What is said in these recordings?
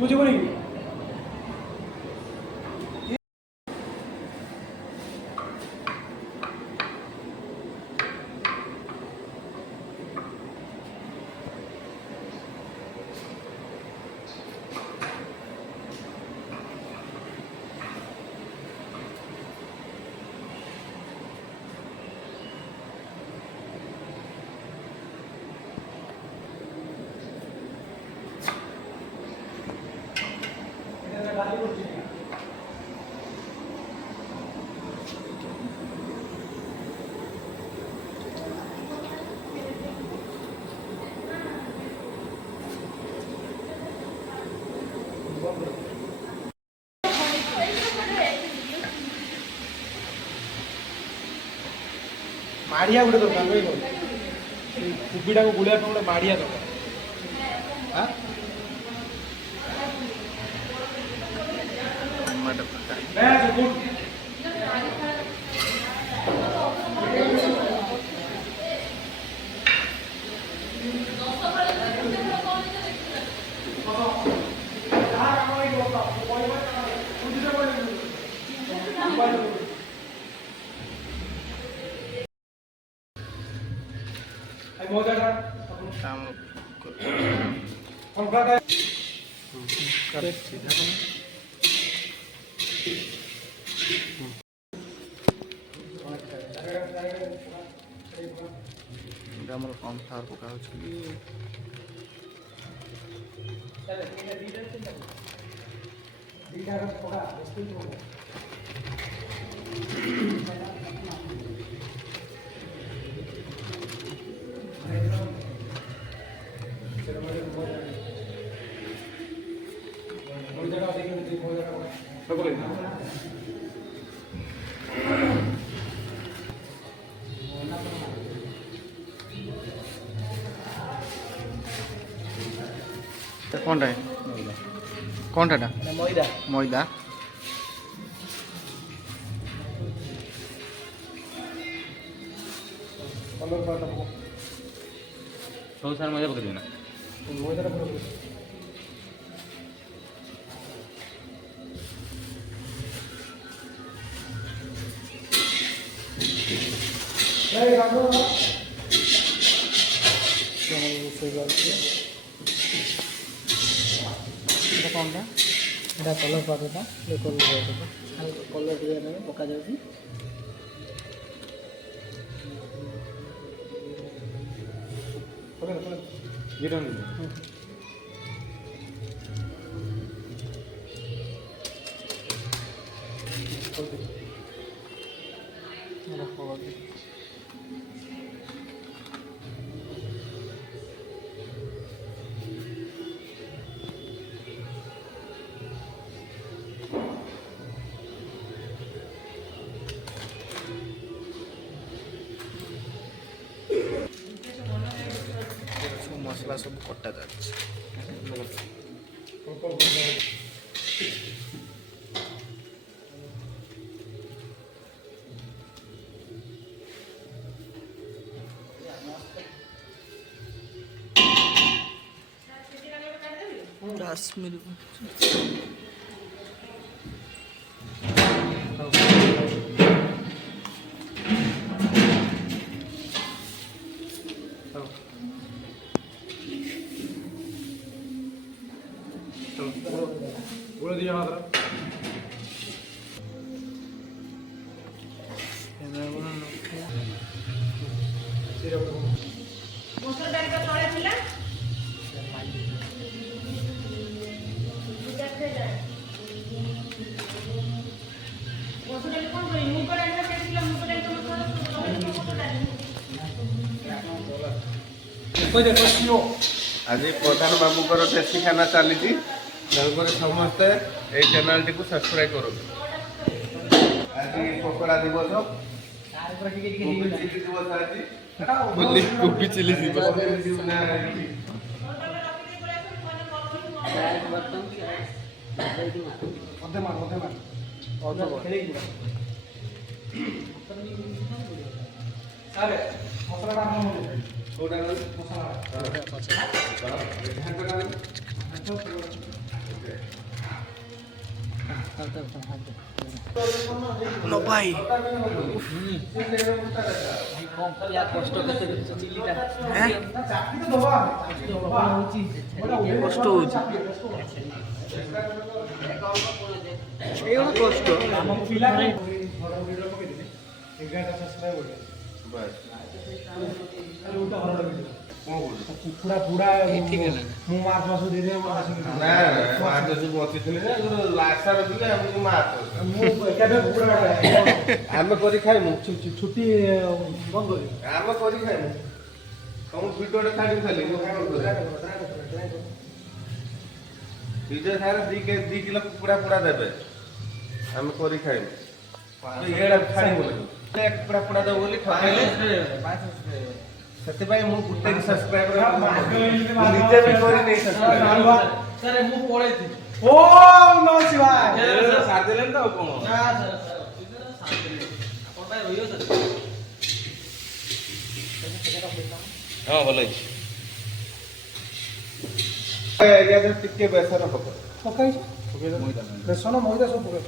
तुझे बोलेंगे माड़िया गोटे दरकार कुबीटा को गुड़ा गोटे माड़िया दरकार कॉर्नफ्लावर पका कौन है कौन था मैदा मैदा बहुत सारा मैदा पकड़ देना कौनटा এটা কলর পাতাটা এই কলর পাতাটা হালকা কলর দিয়ে নেবে পকা যাবে ওকে যেটা নিন ওকে मसला सब कटा जा बोलो दिया मात्रा मसला डाल का तळे थिला मसला डाल कोन करी मुग डाल का थिला मुग डाल का मसला आज प्रधान बाबू को टेस्टी खाना चली समस्ते ये चैनल टी को सब्सक्राइब करो। आज पकोड़ा दिवस कोबी चिली दिवस मसला नो भाई কষ্ট করতে চিলিটা কষ্ট হচ্ছে এইগুলো কষ্ট କୁକୁଡ଼ା ପୁରା ମୁଁ ମାର୍ଚ୍ଚ ମାସ ଦେଇଦେବି ଆମେ କରି ଖାଇମୁ ଛୁଟି ବନ୍ଦ କରିବି ଆମେ କରି ଖାଇମୁ ତମ ଭିଡ଼ିଓଟା ଛାଡ଼ିବୁ ଖାଲି ଭିଡ଼ିଓ ସାରା 2 କିଲୋ କୁକୁଡ଼ା ପୁଡ଼ା ଦେବେ ଆମେ କରି ଖାଇମୁ ଏଇଟା ଛାଡ଼ିବୁ କୁକୁଡ଼ା ପୁଡ଼ା ଦେବୁ ବୋଲି ଖାଇଲେ ସେଥିପାଇଁ ମୁଁ ଗୋଟେ ସବସ୍କ୍ରାଇବର ନିଜେ ବି କରିନି ସବସ୍କ୍ରାଇବ ସାର୍ ମୁଁ ପଳେଇଥିଲି ଓ ନମଃ ଶିବାୟ ସାର ଦେଲେନି ତ ଆଉ କଣ ନା ସାର୍ ଆପଣ ପାଇଁ ରହିବ ସାର୍ ହଁ ଭଲ ହେଇଛି ଏରିଆରେ ଟିକେ ବେସର ହବ ପକାଇଛ ବେସନ ମଇଦା ସବୁ ପକେଇ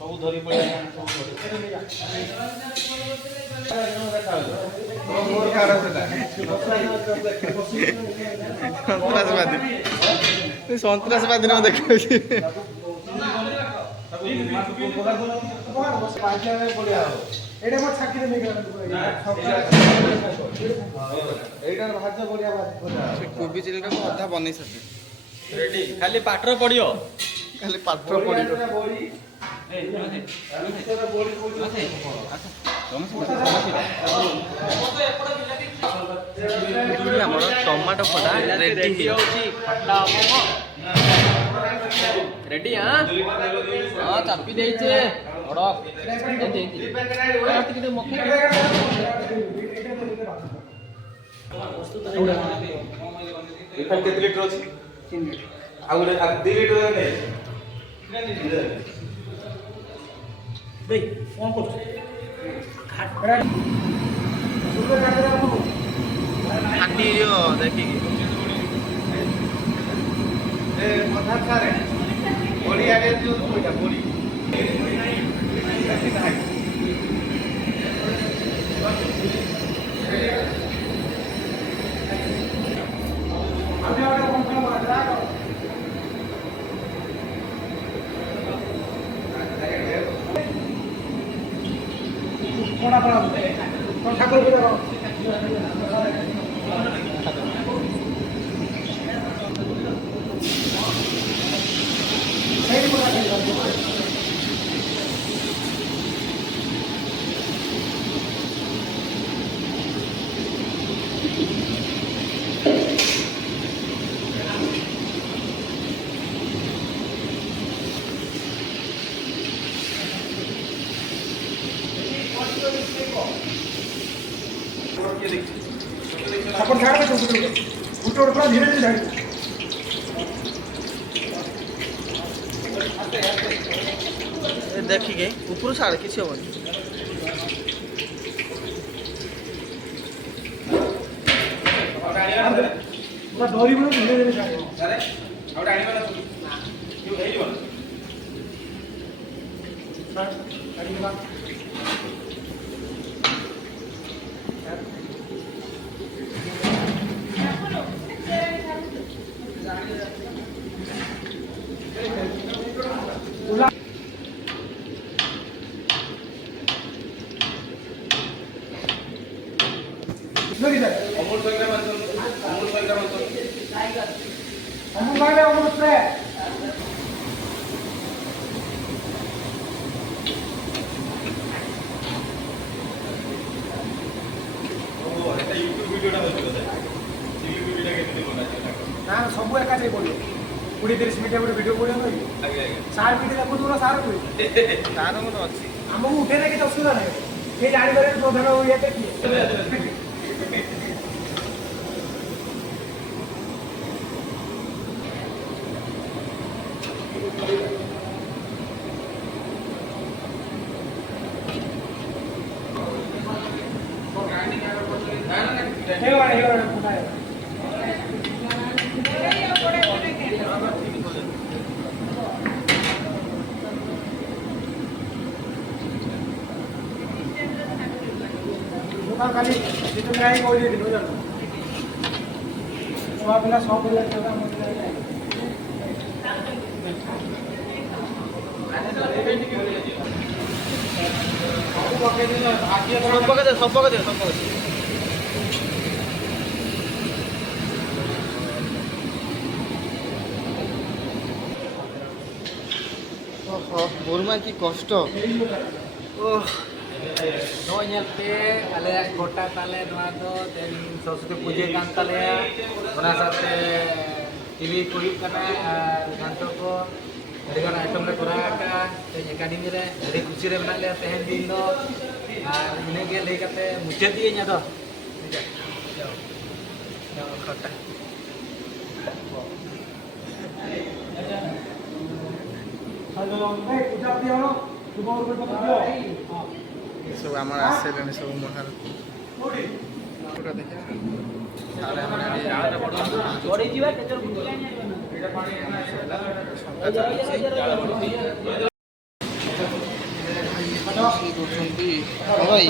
ସବୁ ଧରି ପଡିଲା ସନ୍ତାସବାଦୀ ନ ଦେଖାଉଛି ଏଇଟା ମୋ ଛାକିରେ ଏଇଟା ଭାଜ ବଢିଆ କୋବି ଚିଲିଟାକୁ ଅଧା ବନେଇ ସାରିଛି ରେଡି ଖାଲି ପାଟର ପଡିବ ଖାଲି ପାତ୍ର ପଡ଼ିବ ଆମର ଟମାଟୋ ଖଟା ରେଡି ହେଉଛି ଖଟା ହବ ରେଡି ହଁ ଚାପି ଦେଇଛେ ବଡ଼ ଟିକେ ମଖ କେତେ ଲିଟର ଅଛି ଆଉ 2 ଲିଟର ନେଇ ଭାଇ କଣ କରୁଛୁ ହାଣ୍ଡି ଦେଖିକି କଥା ସାରେ ବଡି ଆগে ଯୋଉ କୋଇଟା ବଡି ଠାକୁର ପୂଜା କର ଆପଣ ଛାଡ଼ିବେ ଗୋଟେ ଗୋଟେ ପୁରା ଧୀରେ ଧୀରେ ଛାଡ଼ିବେ ଦେଖିକି ଉପରୁ ଛାଡ଼ କିଛି ହବନି ପୁରା ଧରିବ ଧୀରେ ଧୀରେ ଛାଡ଼ିବ ଅମୁଲ 100 ଗ୍ରାମ ଅମୁଲ ସ୍ପ୍ରେ ନା ସବୁ ଏକାଠି ପଡ଼ିବ 20-30 ମିନିଟ୍ ଗୋଟେ ଭିଡ଼ିଓ ପଡ଼ିବ ସାର୍ ଭିଡ଼ିଓ ଦେଖୁଥିବ ସାର୍ କୁହେ ତାର ଗୋଟେ ଅଛି ଆମକୁ ଉଠେଇଲେ କିଛି ଅସୁବିଧା ନାହିଁ କେହି ଜାଣିପାରିବେ ପ୍ରଧାନ ଇଏଟା କିଏ ସକାଳ କାଲି ଜିତେନ୍ଦ୍ର ଭାଇ କହିଦେଇଥିଲୁ ଜାଣିଲୁ ଛୁଆ ପିଲା ସବୁ ପିଲା ସବୁ ପକେଇ ଦେ ᱵᱩᱨᱢᱟ কি কষ্ট ᱱᱚᱜᱼᱚᱭ ᱧᱮᱞᱯᱮ ᱟᱞᱮᱭᱟᱜ ᱜᱚᱴᱟ ᱛᱟᱞᱮ ᱱᱚᱣᱟ ᱫᱚ ᱥᱚᱨᱚᱥᱚᱛᱤ ᱯᱩᱡᱟᱹ ᱠᱟᱱ ᱛᱟᱞᱮᱭᱟ ᱚᱱᱟ ᱥᱟᱶᱛᱮ ᱴᱤᱵᱷᱤ ᱠᱚ ᱦᱩᱭᱩᱜ ᱠᱟᱱᱟ ᱟᱨ ᱜᱷᱟᱱᱴᱚ ᱠᱚ ᱟᱹᱰᱤᱜᱟᱱ ᱟᱭᱴᱮᱢ ᱞᱮ ᱠᱚᱨᱟᱣ ᱟᱠᱟᱫᱼᱟ ᱛᱮᱦᱮᱧ ᱮᱠᱟᱰᱮᱢᱤ ᱨᱮ ᱟᱹᱰᱤ ᱠᱩᱥᱤ ᱨᱮ ᱢᱮᱱᱟᱜ ᱞᱮᱭᱟ ᱛᱮᱦᱮᱧ ᱫᱤᱱ ᱫᱚ ᱟᱨ ᱤᱱᱟᱹᱜᱮ ᱞᱟᱹᱭ ᱠᱟᱛᱮ ᱢᱩᱪᱟᱹᱫ ᱤᱧ ᱟᱫᱚ ପୂଜା ଦିଅ ଶୁଭ ସବୁ ଆମର ଆସିଲେଣି ସବୁ ମହାରଥୀ ପୁରା ଦେଖିବା ସାରେ ଆମର କରୁଛନ୍ତି ଭାଇ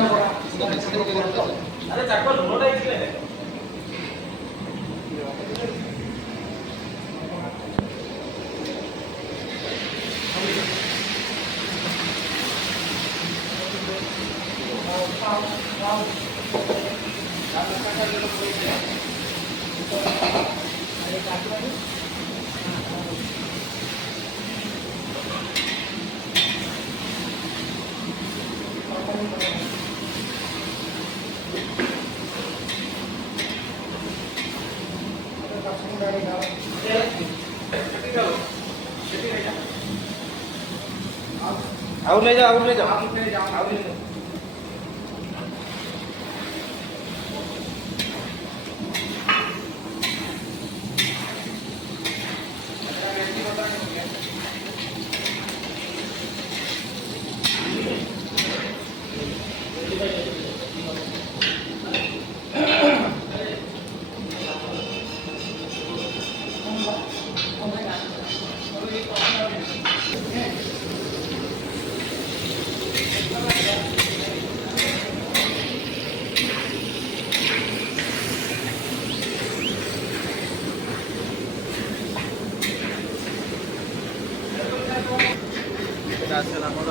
ଆଉ ले जाओ ले जाओ ଆସିଲା ଆମର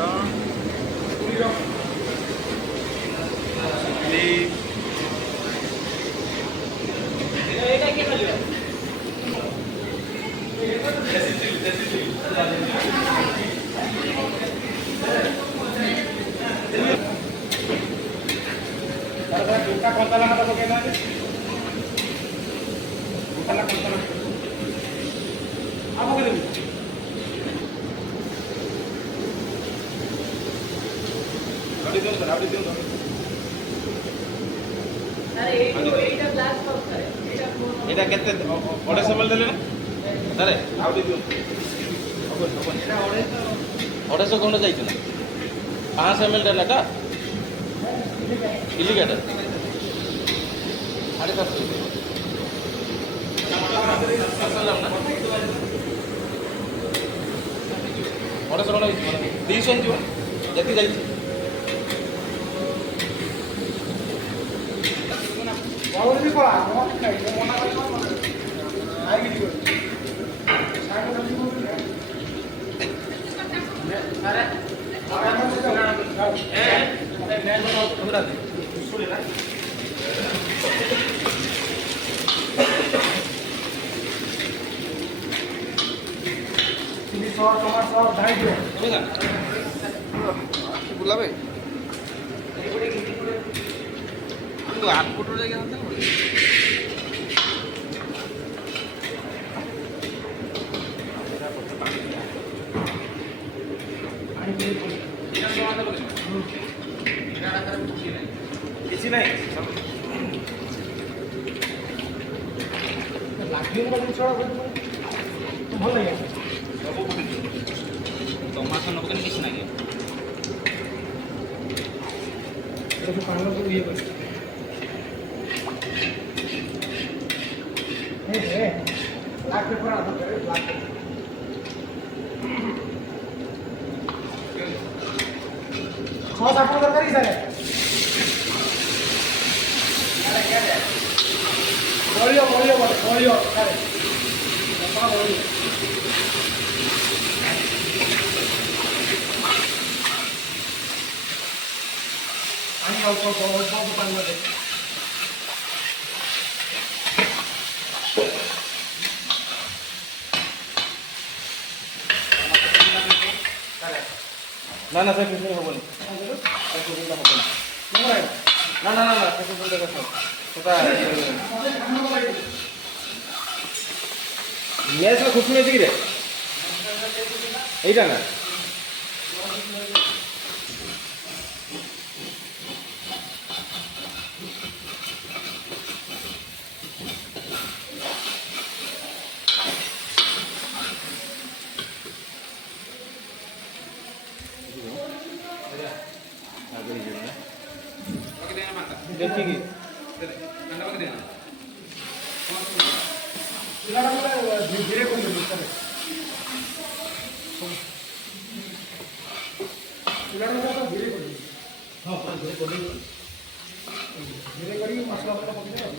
এটা কেতে 250 ml দেলে না আরে আউডি দিও 250 ଖଣ୍ଡ ଯାଇଛୁ ନା 500 ml ଟା ଲେଖା କିଲିକାଟା 250 ଖଣ୍ଡ ହେଇଛି 200 ଯିବ ଯେତିକି ଯାଇଛି ବି କଳା ମନା ଖାଇକି ଯିବ ବୁଲାବେ ଆଠଫୁଟରେ ଯାଇକି କିଛି ନାହିଁ ଲାଗିବ ଜିନିଷ ଭଲ ଲାଗେ ସବୁ ଟମାଟୋ ନପକେଇଲେ କିଛି ନାହିଁ ପାନ ଇଏ କରି ବ୍ଲାକ୍ ପେପର ବ୍ଲାକ୍ ଛଅ ସାତ ଦରକାର କି ସାର୍ ବଳିବ ସାରେ କପଡ଼ା ବଳିବ। ପାଣି ଅଳ୍ପ ପାଣି ଦେବେ। ନା ନା ସେ କିଛି ହବନି, ସେ କିଛି ହବନି। ନା ନା ନା ନା ସେ କିଛି ଦେଖ ସେଟା ମେସ୍ର ଖୁସି ଅଛି କିରେ ଏଇଟା ନା ଦେଖିକି ଧୀରେ କରିଦେବି ସାରେ ଚୁଲାଟା ଧୀରେ କରିଦେବି। ହଁ ଧୀରେ କରିଦେବି, ଧୀରେ କରିକି ମସଲା ପକେଇଦେବେ।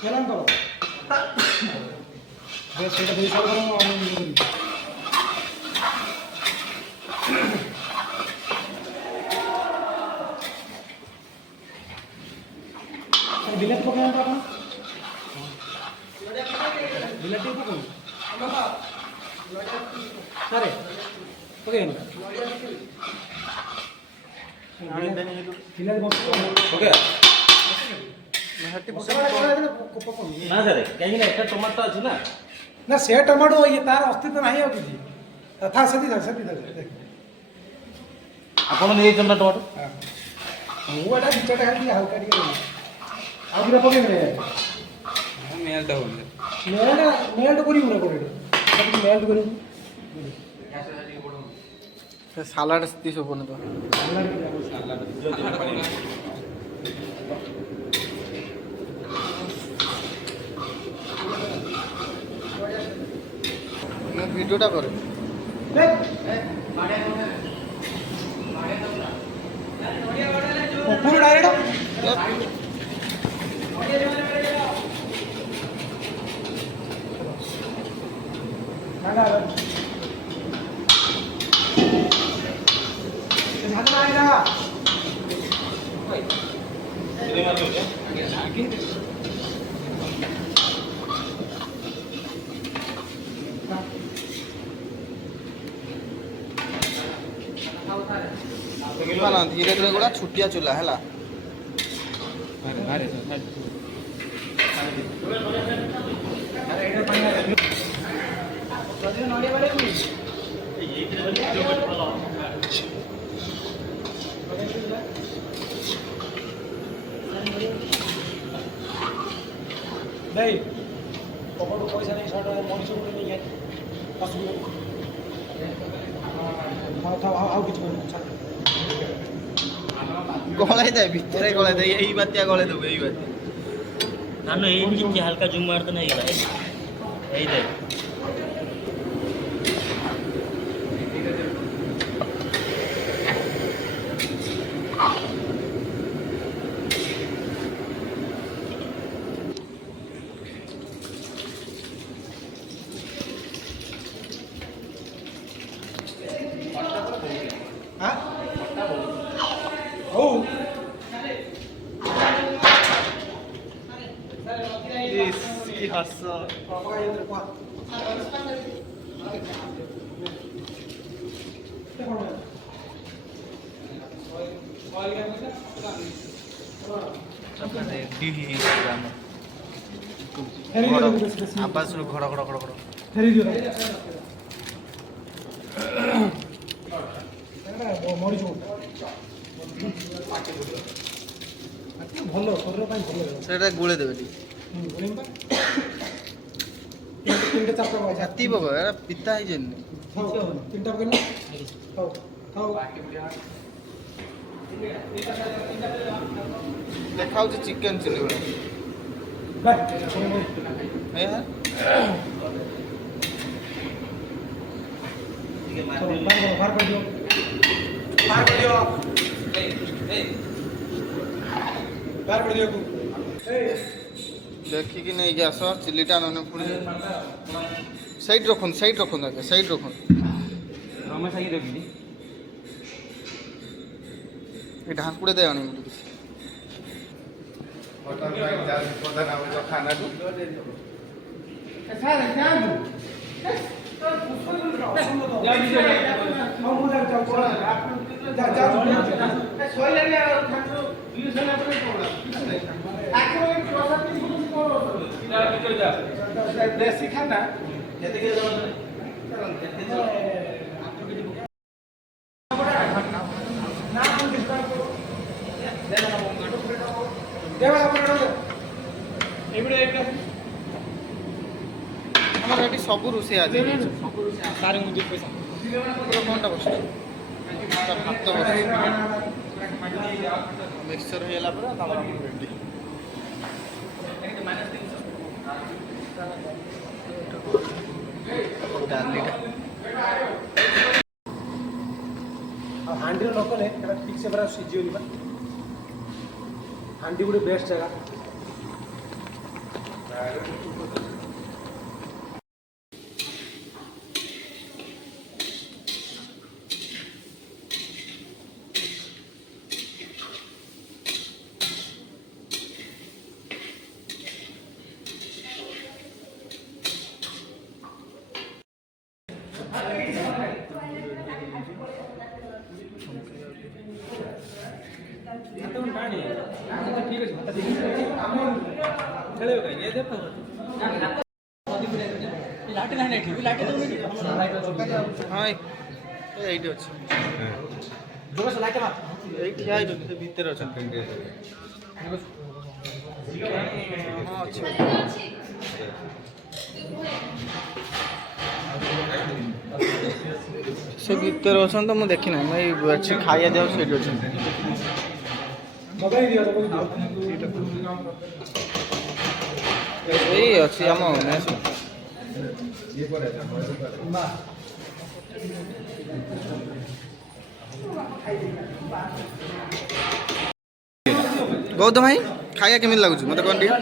କେଲାମ କର ସେଇଟା ଦେଇ ସାରିବ। ବିଲାତି ପକାଇନ୍ତୁ ଆପଣ, ବିଲାତି ପକାନ୍ତୁ ସାରେ ପକାଇନ୍ତୁ ଓକେ ନା ସାର୍ କାହିଁକି ନା ଏଟା ଟମାଟୋ ଅଛି ନା ନା ସେ ଟମାଟୋ ଇଏ ତାର ଅସ୍ତିତ୍ୱ ନାହିଁ ଆଉ କିଛି ଥା ସେଠି ଆପଣ ନେଇଯାଇଛନ୍ତି ନା ଟମାଟୋ ମୁଁ ଏଟା ଦି ଚାରିଟା ଖାଲି ହାଲକା ଟିକେ ଆଉ ଦିଟା ପକେଇବେ ମେଲ୍ଟ ହଉନି ମେଲ୍ଟ କରିବୁ ନା କୋଉଠି ମେଲ୍ଟ କରିବୁ ସାଲାଡ଼ ସ୍ଥିତି ସବୁ ତ ভিডিওটা করে পুরো ডাইরেক্ট না ନା ଧୀରେ ଧୀରେ ଗୋଟା ଛୁଟିଆ ଚୁଲା ହେଲା ଭାଇ ପକଡ଼ୁ ପଇସା ନେଇ 100 ଟଙ୍କା ମଣିଷ ଗୋଟେ ନେଇ ଆଉ କିଛି କରିବୁ ଗଳାଇ ଦେବେ ଭିତରେ ଗଳାଇ ଦେବେ ଏଇ ବାତ୍ୟା ଗଳାଇ ଦେବୁ ଏଇ ବାତ୍ୟା ನಾನು ಏನಿಕ್ಕೆ ಹಲ್ಕ ಜೂಮ್ ಮಾಡ್ತಾನೆ ಇಲ್ಲ ಐದೆ କି ହସ ଆବାଜ ଘଡ଼ ଘଡ଼ ଘଡ଼ ଘଡ଼ ମରିଯିବ ଭଲ ଶରୀର ପାଇଁ ଭଲ ସେଇଟା ଗୋଳେଇ ଦେବେ ଟିକେ ତିନିଟା ଚାରିଟା ବାଜେ ଛାତି ପକ ଏଟା ପିତା ହେଇଯାଇନି ତିନିଟା ପକେଇଲ ହଉ ହଉ ଦେଖାଉଛି ଚିକେନ ଚିଲି ଭଳିଆ ବାଏ ବାହାର କରିଦିଅ ବାହାର କରିଦିଅ ଦେଖିକି ନେଇକି ଆସ ଚିଲିଟା ନହେଲେ ପୁଣି ସାଇଡ୍ ରଖନ୍ତୁ ଆଜ୍ଞା ସାଇଡ୍ ରଖନ୍ତୁ ରମେଶ ଆଜ୍ଞା ରଖିଲି ଏ ଢାଙ୍କୁଡ଼ା ଦେଇ ଆଣିବି ଟିକେ ମଟନ ପାଇଁ ଯାଉଛି ପ୍ରଧାନ ବାବୁଙ୍କ ଖାନାକୁ। ଦେଶୀ ଖାନା ଆମର ଏଠି ସବୁ ରୋଷେଇ ଆଜି ଘଣ୍ଟା ବସୁଛି ଭାତ ବସୁଛି ମିକ୍ସଚର ହେଇଗଲା ପରେ ତାପରେ ଆମର ରେଡ଼ି ଡାଲିଟା ଆଉ ହାଣ୍ଡିରେ ନ କଲେ ସେଟା ଠିକ୍ ସେ ପୁରା ସିଝିବନି ବା ହାଣ୍ଡି ଗୋଟେ ବେଷ୍ଟ ଜାଗା ହଁ ଏଇଠି ଅଛି ଏଇ ଠିଆ ହେଇଛନ୍ତି ସେ ଭିତରେ ଅଛନ୍ତି ହଁ ଅଛି ସେ ଭିତରେ ଅଛନ୍ତି ତ ମୁଁ ଦେଖି ନାହିଁ ମୁଁ ଏଇ ଅଛି ଖାଇବା ଦିଆହଉଛି ସେଇଠି ଅଛନ୍ତି ଏଇ ଅଛି ଆମ ମେସ୍ ଗୌତମ ଭାଇ ଖାଇବା କେମିତି ଲାଗୁଛି ମତେ କଣ ଟିକେ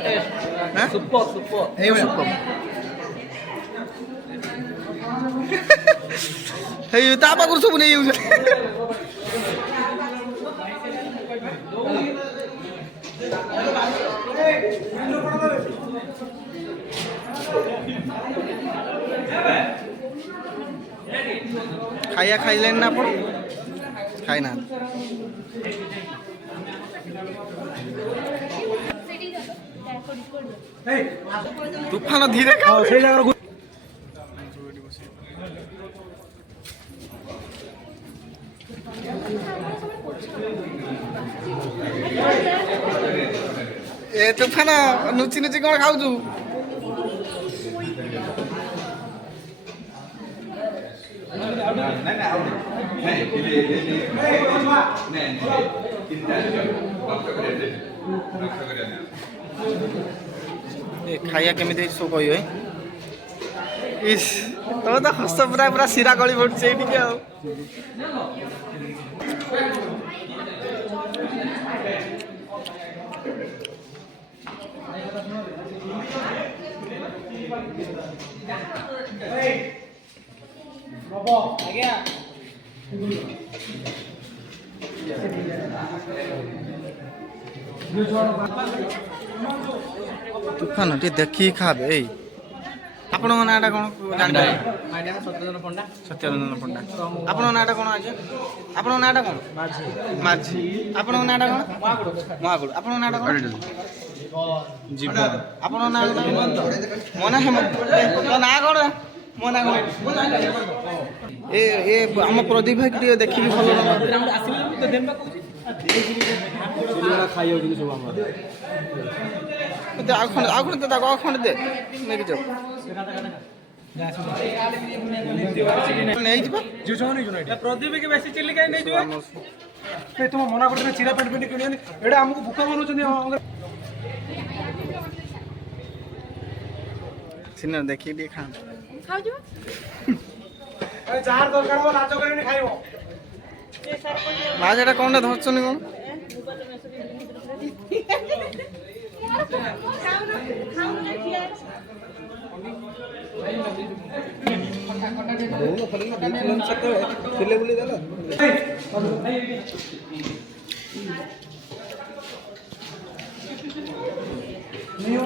ହେଇ ତା ପାଖରୁ ସବୁ ନେଇଯାଉଛନ୍ତି ଖାଇବା ଖାଇଲେଣି ନା ଆପଣ ଖାଇନାହାନ୍ତି ତୁଫାନ ଧୀରେ ସେଇ ଜାଗାରେ ଏ ତୁଫାନ ନୁଚି ନୁଚି କଣ ଖାଉଛୁ ଖାଇବା କେମିତି ହେଇଛି ସବୁ କହିବେ ଇସ୍ ତମେ ତ ହସ ପୁରା ପୁରା ଶିରା ଗଳି ପଡୁଛି ଏଇଠିକି ଆଉ ଆଜ୍ଞା ତୁଫାନ ଟିକେ ଦେଖିକି ଖାବେ ଏଇ ଆପଣଙ୍କ ନାଁଟା କ'ଣ ଜାଣିପାରିବେ ସତ୍ୟଜନ ପଣ୍ଡା ସତ୍ୟରଞ୍ଜନ ପଣ୍ଡା ଆପଣଙ୍କ ନାଁଟା କ'ଣ ଆଜ୍ଞା ଆପଣଙ୍କ ନାଁଟା କ'ଣ ମାଝି ଆପଣଙ୍କ ନାଁଟା କ'ଣ ମହାକୁଡ଼ ଆପଣଙ୍କ ନାଁଟା କ'ଣ ଜୀବନ ଆପଣଙ୍କ ନାଁ ମୋ ନାଁ ହେମନ୍ତ ତୋ ନାଁ କ'ଣ ମୋ ନାଁ ଏ ଏ ଆମ ପ୍ରଦୀପ ଭାଇ ଟିକେ ଦେଖିକି ଭଲ ଆଉ ଖଣ୍ଡେ ଦେ ତାକୁ ଆଉ ଖଣ୍ଡେ ଦେ ନେଇକି ଯାଉ ନେଇଯିବା ପ୍ରଦୀପ କି ବେଶୀ ଚିଲି କାହିଁ ନେଇଯିବେ ତୁମ ମନା କରୁଥିଲେ ଚିରା ପେଟ ପିଣ୍ଡି କିଣିବନି ଏଇଟା ଆମକୁ ଭୁକା ବନଉଛନ୍ତି ସିନା ଦେଖିକି ଟିକେ ଖାଆନ୍ତୁ ଯାହାର ଦରକାର ହବ ଲାଞ୍ଚ କରିବନି ଖାଇବ ମା ସେଟା କଣଟା ଧରୁଛନ୍ତି କଣ ନିୟମ